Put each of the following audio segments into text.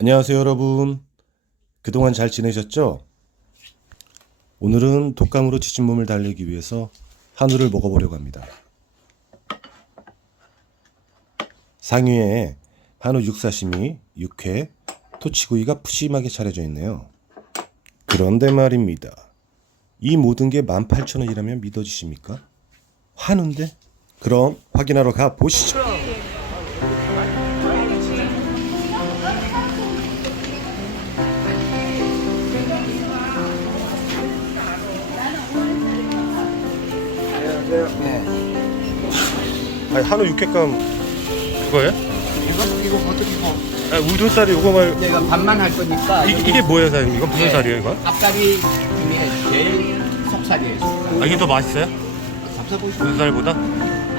안녕하세요, 여러분. 그동안 잘 지내셨죠? 오늘은 독감으로 지친 몸을 달래기 위해서 한우를 먹어보려고 합니다. 상위에 한우 육사시미, 육회, 토치구이가 푸짐하게 차려져 있네요. 그런데 말입니다. 이 모든 게 18,000원이라면 믿어지십니까? 한우인데? 그럼 확인하러 가 보시죠. 네. 아니, 한우 육회감 그거예요? 이거 어떻게 아, 우둔살이 이거 말 내가 반만 할 거니까 이게 뭐예요, 사장님? 이건 무슨 네. 살이에요, 이거? 앞다리 중에 제일 속살이에요. 아, 이게 더 맛있어요? 잡숴보시죠. 우둔살보다?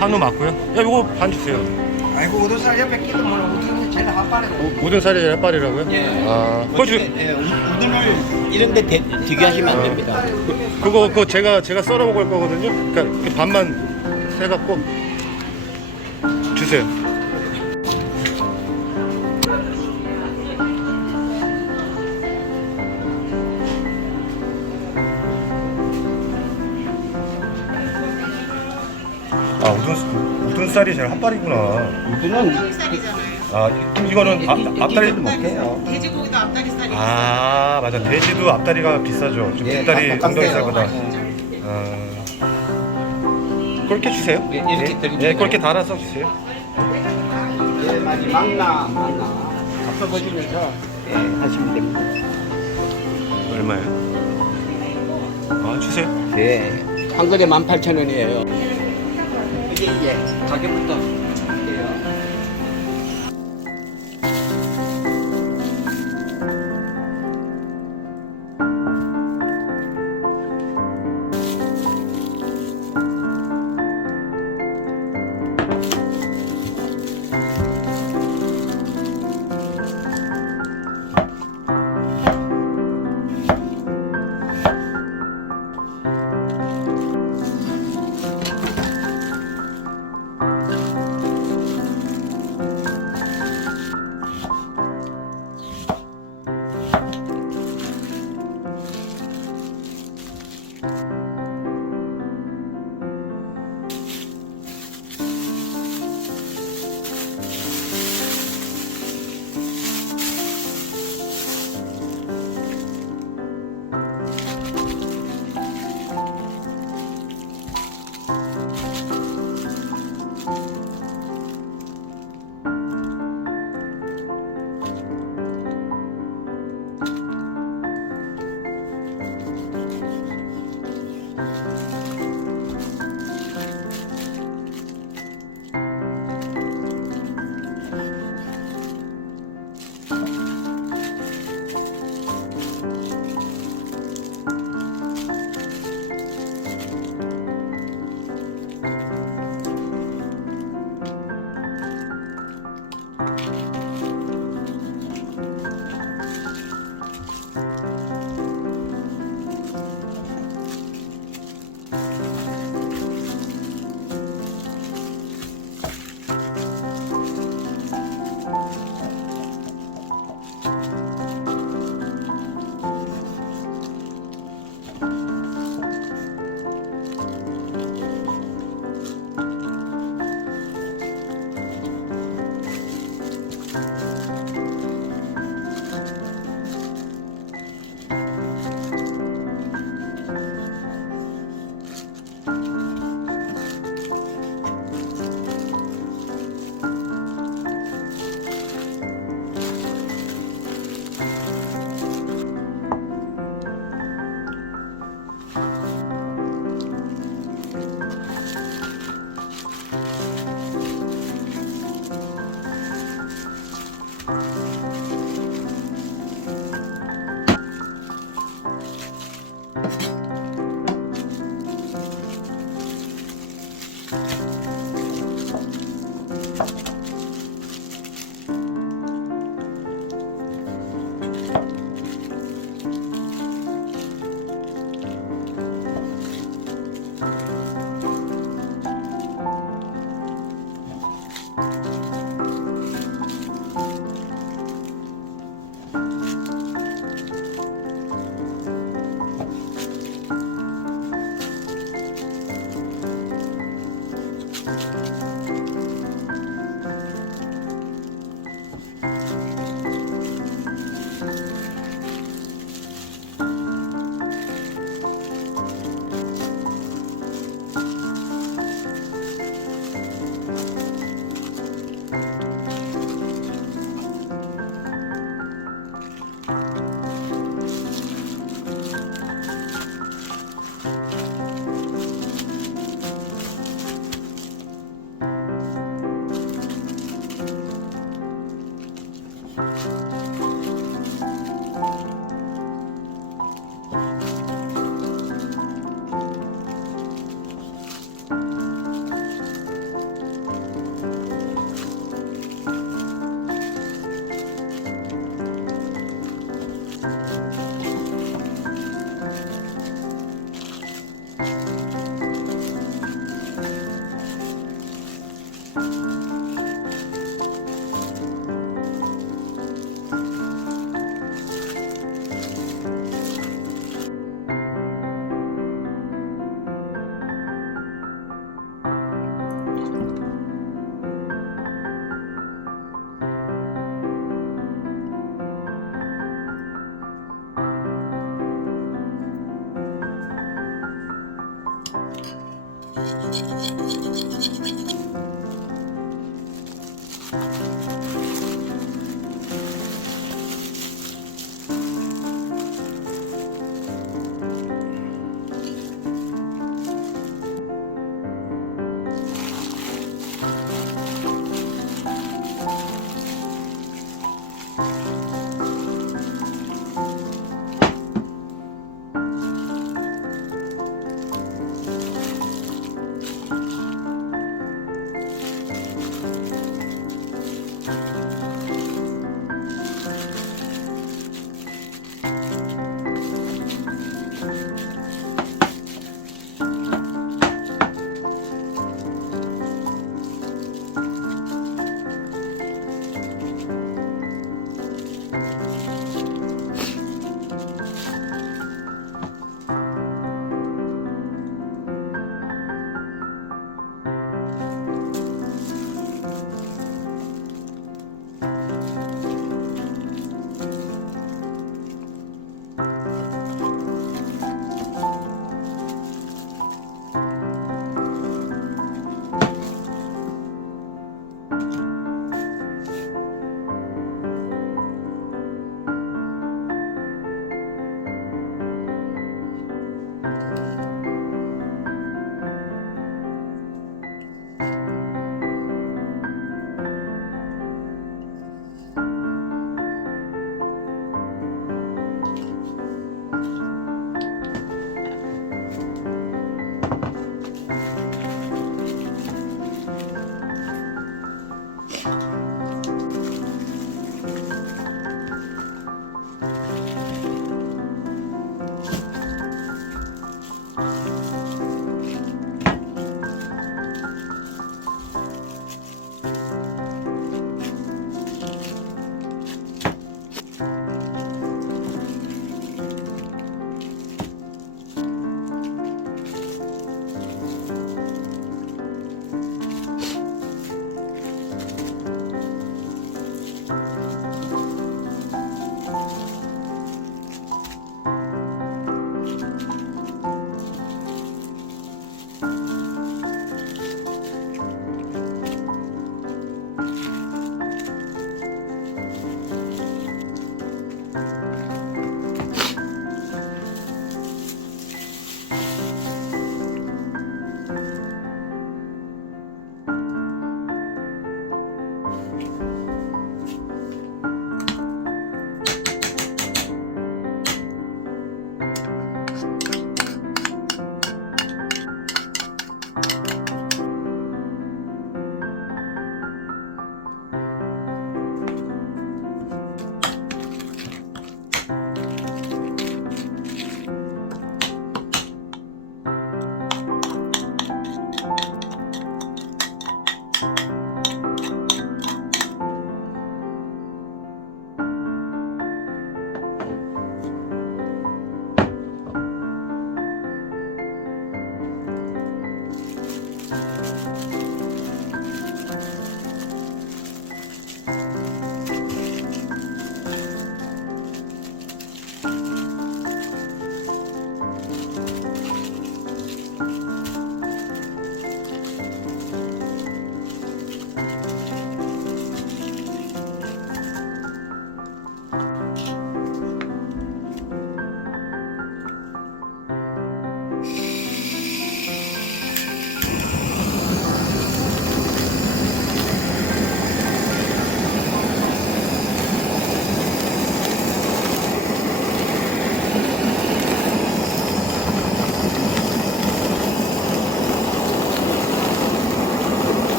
한우 맞고요? 야, 이거 반 주세요. 아이고 우둔살 옆에 끼면 우둔이 제일 한발이고. 우둔살이 햇발이라고요? 예. 아, 그거 주, 예, 우둔을 이런데 되게 하시면 안 됩니다. 그거 제가 썰어 먹을 거거든요. 그러니까 이렇게 반만 해갖고 주세요. 아, 우둔살이 제일 햇발이구나. 우둔은 살이잖아요. 아, 이거는 앞다리. 못해요. 돼지고기도 앞다리살이 아, 맞아. 돼지도 앞다리가 비싸죠. 지금 예, 뒷다리 다 엉덩이살보다. 똑같아요. 아, 그렇게 주세요. 예, 이렇게 드리면 예, 그렇게 달아서 주세요. 예, 많이 막나 잡숴보시면서 예, 하시면 됩니다. 얼마예요? 아, 주세요. 예, 한 그릇에 18,000원이에요. 이게 가격부터 할게요.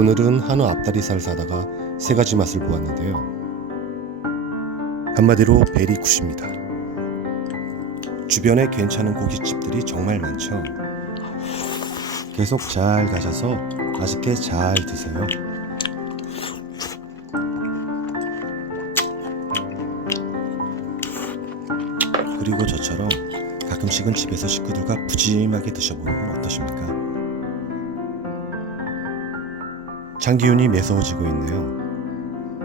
오늘은 한우 앞다리살 사다가 세 가지 맛을 보았는데요. 한마디로 베리 굿입니다. 주변에 괜찮은 고깃집들이 정말 많죠. 계속 잘 가셔서 맛있게 잘 드세요. 그리고 저처럼 가끔씩은 집에서 식구들과 푸짐하게 드셔보는 건 어떠십니까? 장기훈이 매서워지고 있네요.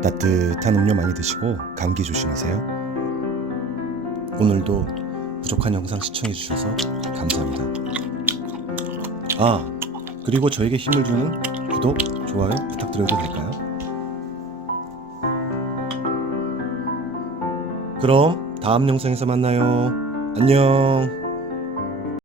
따뜻한 음료 많이 드시고 감기 조심하세요. 오늘도 부족한 영상 시청해주셔서 감사합니다. 아, 그리고 저에게 힘을 주는 구독, 좋아요 부탁드려도 될까요? 그럼 다음 영상에서 만나요. 안녕.